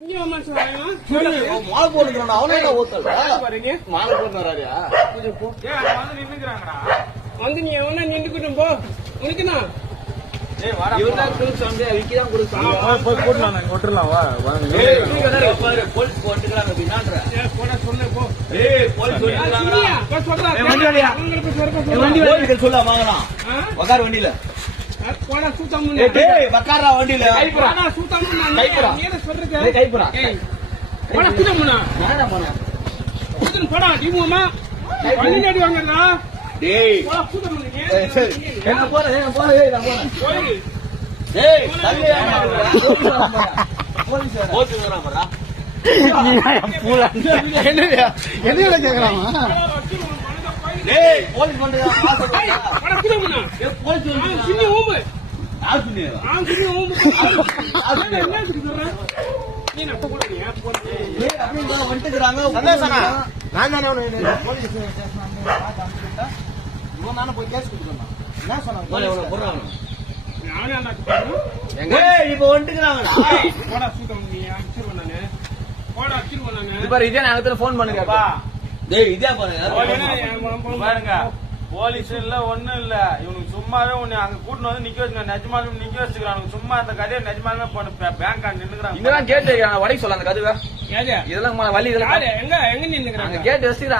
மாலை போட்டுக்கிறான் அவனே ஓத்தல மாலை போட்டுறாரியா வந்து நீ எவனா நின்றுக்கிட்டும் போ உனக்குண்ணா இவர்தான் கொடுத்து விக்கிதான் கொடுத்து விட்டுலாம் வா போலீஸ் போட்டுக்கிறாங்க சொல்லு போ வண்டி சொல்ல வாங்கலாம் உக்கார் வண்டியில வக்காரா வண்டியில என்ன போறேன் என்ன கேக்குறான் போலீஸ் போய் கேஸ் கொடுத்துருந்தான் என்ன சொன்னாங்க இப்ப வந்துக்கிறாங்க இதே நேரத்துல போன் பண்ணுங்க இதே பாருங்க போலீஸ் இல்ல ஒண்ணும் இல்ல இவனுக்கு சும்மாவே ஒண்ணு அங்க கூட்டிட்டு வந்து நிக்க வச்சுங்க நிஜமாலும் நிக்க வச்சுக்கிறாங்க சும்மா அந்த கதையை நிஜமாலுமே பேங்க் நின்னுக்கிறாங்க இதெல்லாம் கேட்டு வடைக்கு சொல்ல அந்த கதுவை இதெல்லாம் வழி இதெல்லாம் எங்க நின்னுக்கிறாங்க கேட்டு வச்சுக்கிறாங்க